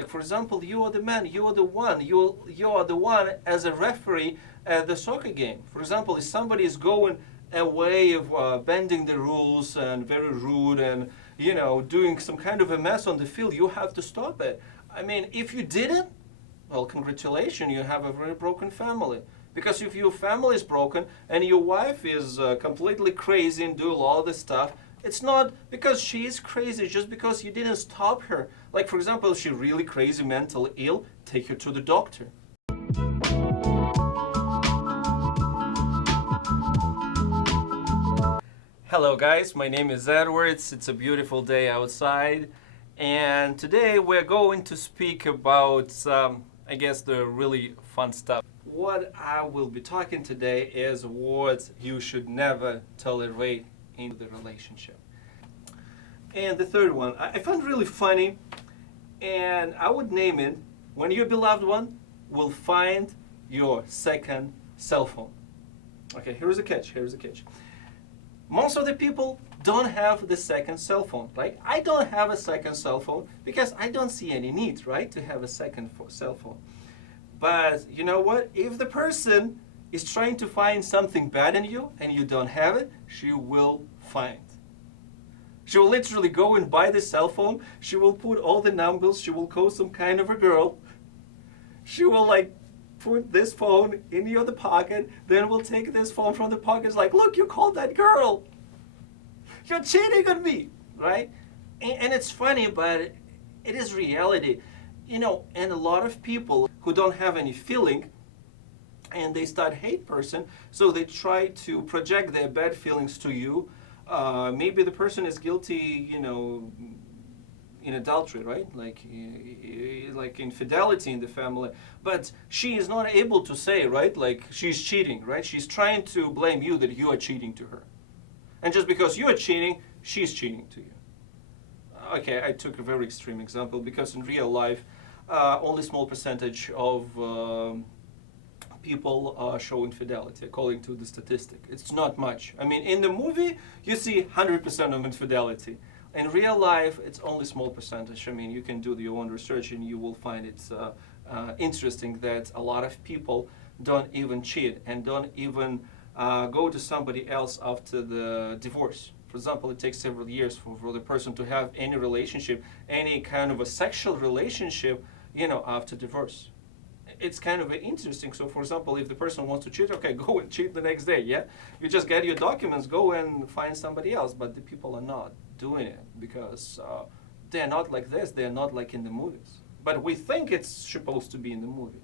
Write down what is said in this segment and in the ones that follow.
Like, for example, you are the man, you are the one, you are the one as a referee at the soccer game. For example, if somebody is going a way of bending the rules and very rude and, doing some kind of a mess on the field, you have to stop it. I mean, if you didn't, well, congratulations, you have a very broken family. Because if your family is broken and your wife is completely crazy and doing all this stuff, it's not because she is crazy, it's just because you didn't stop her. Like, for example, if she's really crazy, mentally ill, take her to the doctor. Hello guys, my name is Edwards. It's a beautiful day outside. And today we're going to speak about, the really fun stuff. What I will be talking today is what you should never tolerate in the relationship. And the third one, I found really funny, and I would name it, when your beloved one will find your second cell phone. Okay, here's the catch. Most of the people don't have the second cell phone. Like, I don't have a second cell phone because I don't see any need, right, to have a second cell phone. But you know what? If the person is trying to find something bad in you and you don't have it, she will find. She will literally go and buy the cell phone. She will put all the numbers. She will call some kind of a girl. She will put this phone in your other pocket. Then we'll take this phone from the pocket. It's like, look, you called that girl. You're cheating on me, right? And it's funny, but it is reality. And a lot of people who don't have any feeling and they start hate person, so they try to project their bad feelings to you. Maybe the person is guilty, in adultery, right? Like infidelity in the family. But she is not able to say, right? Like she's cheating, right? She's trying to blame you that you are cheating to her. And just because you are cheating, she's cheating to you. Okay, I took a very extreme example because in real life, only small percentage of people show infidelity, according to the statistic. It's not much. I mean, in the movie, you see 100% of infidelity. In real life, it's only small percentage. I mean, you can do your own research and you will find it's interesting that a lot of people don't even cheat and don't even go to somebody else after the divorce. For example, it takes several years for the person to have any relationship, any kind of a sexual relationship, after divorce. It's kind of interesting. So, for example, if the person wants to cheat, okay, go and cheat the next day, yeah? You just get your documents, go and find somebody else. But the people are not doing it because they're not like this. They're not like in the movies. But we think it's supposed to be in the movie.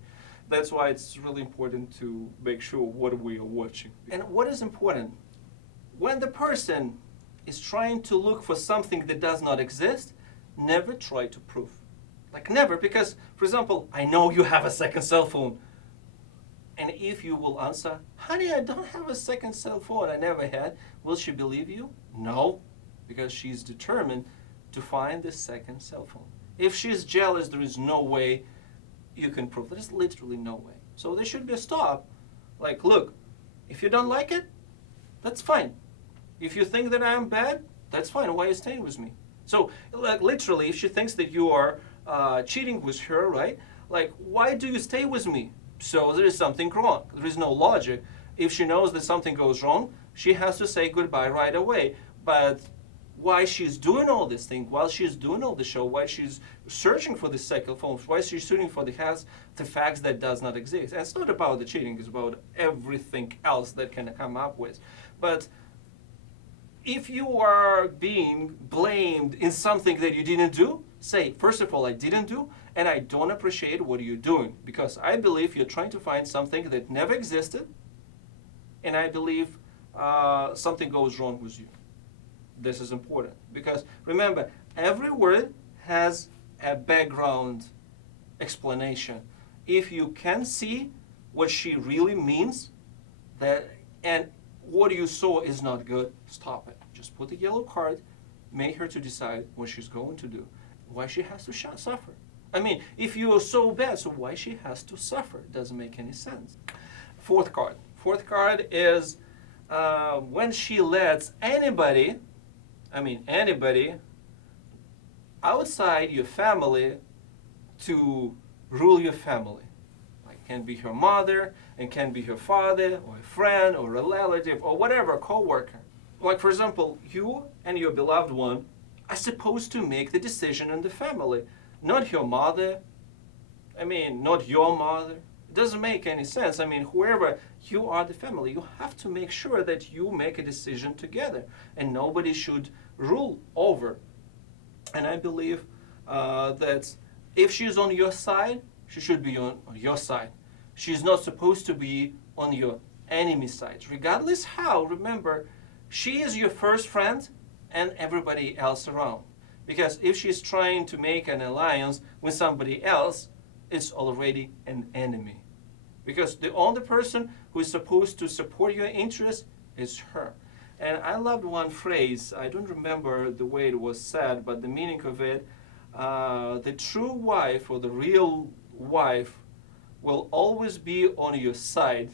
That's why it's really important to make sure what we are watching. And what is important? When the person is trying to look for something that does not exist, never try to prove. Like never, because, for example, I know you have a second cell phone. And if you will answer, honey, I don't have a second cell phone, I never had, will she believe you? No, because she's determined to find the second cell phone. If she's jealous, there is no way you can prove. There's literally no way. So there should be a stop. Like, look, if you don't like it, that's fine. If you think that I am bad, that's fine. Why are you staying with me? So, like, literally, if she thinks that you are cheating with her, right? Like, why do you stay with me? So there is something wrong. There is no logic. If she knows that something goes wrong, she has to say goodbye right away. But why she's doing all this thing, while she's doing all the show, why she's searching for the second phone, why she's searching for the facts that does not exist. And it's not about the cheating, it's about everything else that can come up with. But if you are being blamed in something that you didn't do, say, first of all, I didn't do, and I don't appreciate what you're doing, because I believe you're trying to find something that never existed, and I believe something goes wrong with you. This is important, because remember, every word has a background explanation. If you can see what she really means, and what you saw is not good, stop it. Just put a yellow card, make her to decide what she's going to do. Why she has to suffer? I mean, if you are so bad, so why she has to suffer? Doesn't make any sense. Fourth card. Fourth card is when she lets anybody outside your family to rule your family. Like, can be her mother, and can be her father, or a friend, or a relative, or whatever, a co-worker. Like, for example, you and your beloved one are supposed to make the decision in the family, not your mother. I mean, not your mother. It doesn't make any sense. I mean, whoever you are the family, you have to make sure that you make a decision together, and nobody should rule over. And I believe that if she's on your side, she should be on your side. She's not supposed to be on your enemy side. Regardless how, remember, she is your first friend and everybody else around. Because if she's trying to make an alliance with somebody else, it's already an enemy. Because the only person who is supposed to support your interests is her. And I loved one phrase, I don't remember the way it was said, but the meaning of it, the true wife or the real wife will always be on your side.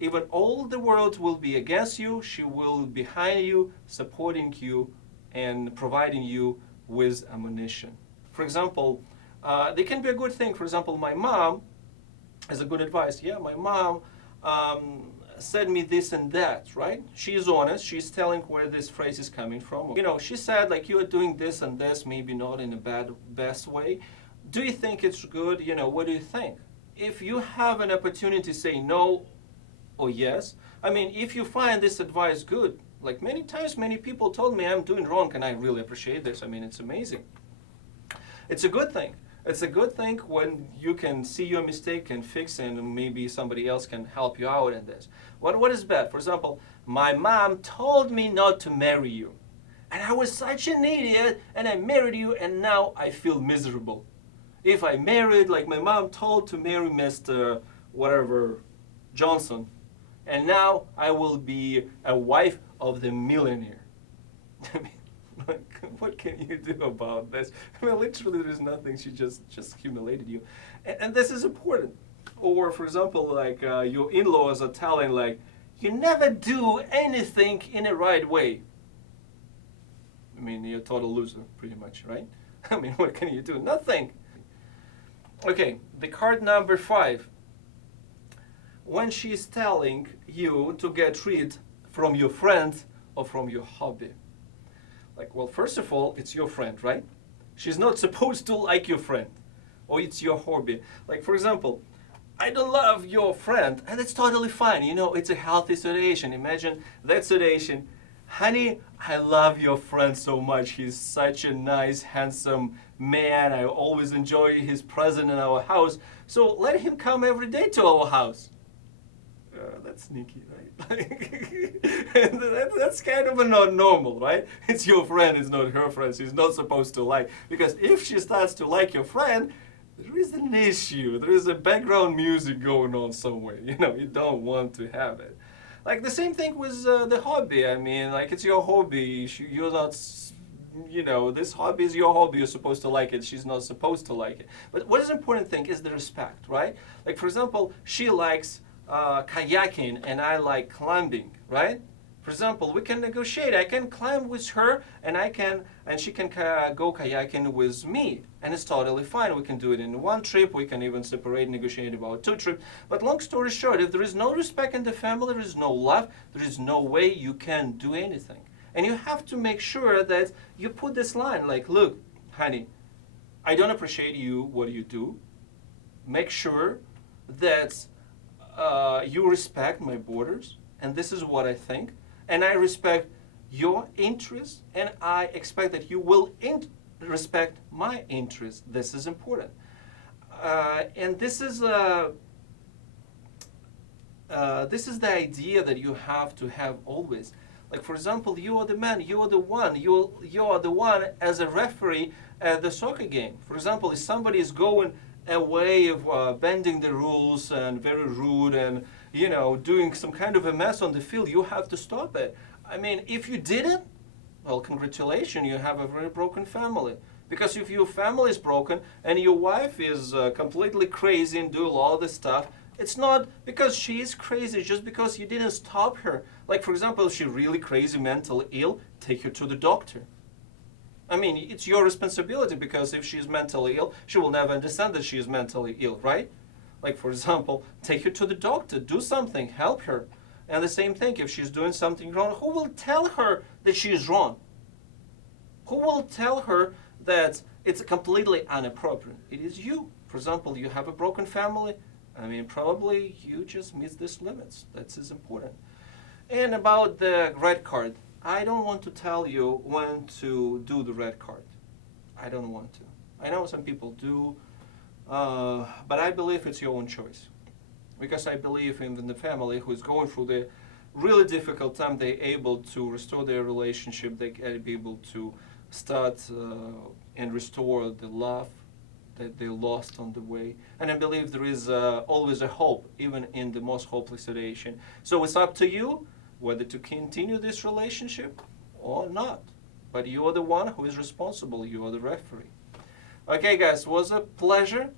Even all the world will be against you, she will be behind you, supporting you and providing you with ammunition. For example, they can be a good thing. For example, my mom, as a good advice, yeah, my mom said me this and that, right? She is honest. She's telling where this phrase is coming from. You know, she said, like, you are doing this and this, maybe not in a best way. Do you think it's good? You know, what do you think? If you have an opportunity to say no or yes, I mean, if you find this advice good, like many times, many people told me I'm doing wrong, and I really appreciate this. I mean, it's amazing. It's a good thing. It's a good thing when you can see your mistake and fix it, and maybe somebody else can help you out in this. What is bad? For example, my mom told me not to marry you. And I was such an idiot, and I married you, and now I feel miserable. If I married, like my mom told to marry Mr. whatever Johnson, and now I will be a wife of the millionaire. I mean, like, what can you do about this? I mean, literally, there's nothing. She just humiliated you, and this is important. Or, for example, like your in-laws are telling, like, you never do anything in the right way. I mean, you're a total loser, pretty much, right? I mean, what can you do? Nothing. Okay, the card number 5. When she's telling you to get rid from your friend or from your hobby. Like, well, first of all, it's your friend, right? She's not supposed to like your friend, or it's your hobby. Like, for example, I don't love your friend, and it's totally fine. You know, it's a healthy situation. Imagine that situation. Honey, I love your friend so much. He's such a nice, handsome man. I always enjoy his presence in our house. So let him come every day to our house. That's sneaky, right? And that's kind of not normal, right? It's your friend, it's not her friend. She's not supposed to like. Because if she starts to like your friend, there is an issue. There is a background music going on somewhere. You know, you don't want to have it. Like the same thing with the hobby. I mean, like, it's your hobby. You're not, you know, this hobby is your hobby. You're supposed to like it. She's not supposed to like it. But what is the important thing is the respect, right? Like, for example, she likes kayaking and I like climbing, right? For example, we can negotiate. I can climb with her, and she can go kayaking with me, and it's totally fine. We can do it in one trip. We can even separate, negotiate about 2 trips. But long story short, if there is no respect in the family, there is no love, there is no way you can do anything. And you have to make sure that you put this line, like, look, honey, I don't appreciate what you do. Make sure that you respect my borders, and this is what I think. And I respect your interests, and I expect that you will respect my interests. This is important. And this is the idea that you have to have always. Like, for example, you are the man, you are the one, you are the one as a referee at the soccer game. For example, if somebody is going a way of bending the rules and very rude and, you know, doing some kind of a mess on the field, you have to stop it. I mean, if you didn't, well, congratulations, you have a very broken family. Because if your family is broken and your wife is completely crazy and doing all this stuff, it's not because she is crazy, it's just because you didn't stop her. Like, for example, if she's really crazy, mentally ill, take her to the doctor. I mean, it's your responsibility, because if she's mentally ill, she will never understand that she is mentally ill, right? Like, for example, take her to the doctor, do something, help her. And the same thing, if she's doing something wrong, who will tell her that she is wrong? Who will tell her that it's completely inappropriate? It is you. For example, you have a broken family. I mean, probably you just miss these limits. That's as important. And about the red card, I don't want to tell you when to do the red card. I don't want to. I know some people do, but I believe it's your own choice. Because I believe in the family who is going through the really difficult time, they're able to restore their relationship, they can be able to start and restore the love that they lost on the way. And I believe there is always a hope, even in the most hopeless situation. So it's up to you whether to continue this relationship or not. But you are the one who is responsible. You are the referee. Okay, guys, it was a pleasure.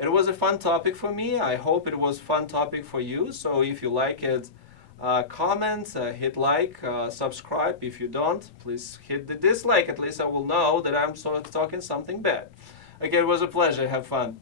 It was a fun topic for me. I hope it was a fun topic for you. So if you like it, comment, hit like, subscribe. If you don't, please hit the dislike. At least I will know that I'm talking something bad. Okay, it was a pleasure. Have fun.